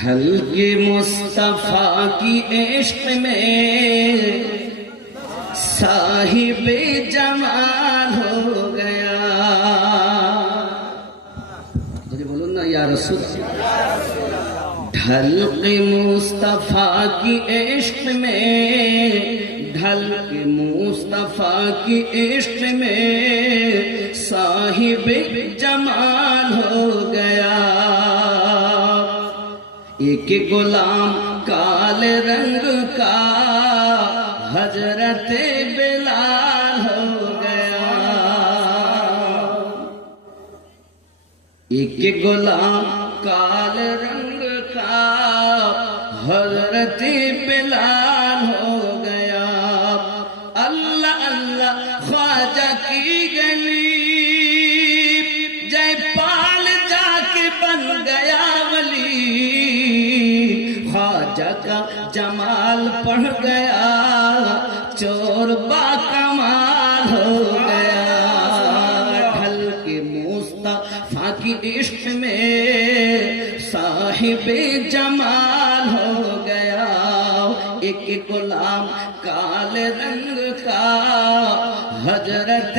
ڈھل کے مصطفیٰ کی عشق میں صاحب جمال ہو گیا۔ مجھے بولو نا، یا رسول ڈھل کے مصطفیٰ کی عشق میں، ڈھل کے مصطفیٰ کی عشق میں صاحب جمال ہو گیا۔ ایک غلام کال رنگ کا حضرت بلال ہو گیا۔ ایک غلام کال رنگ کا حضرت بلال ہو گیا۔ اللہ اللہ، خواجہ کی گلی۔ خواجہ کا جمال پڑھ گیا، چور با کمال ہو گیا۔ ڈھل کے مصطفیٰ کی عشق میں صاحب جمال ہو گیا۔ ایک غلام کال رنگ کا حضرت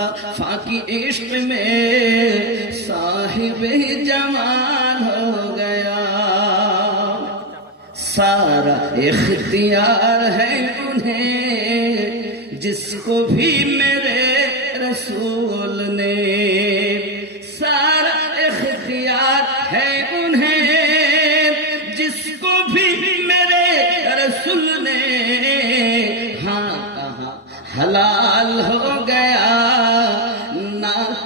مصطفیٰ کی عشق میں صاحب جمال ہو گیا۔ سارا اختیار ہے انہیں، جس کو بھی میرے رسول نے۔ سارا اختیار ہے انہیں، جس کو بھی میرے رسول نے۔ ہاں کہاں حلال ہو گیا۔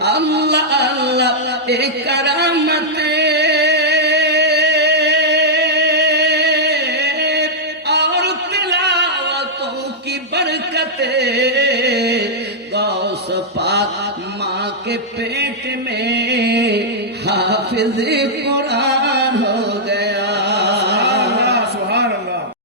আল্লাহ আল্লাহ এ কারামতে। আর তেলাওয়াত কি বরকতে? গৌস পাক মা কে পেট মে হাফিজ কুরআন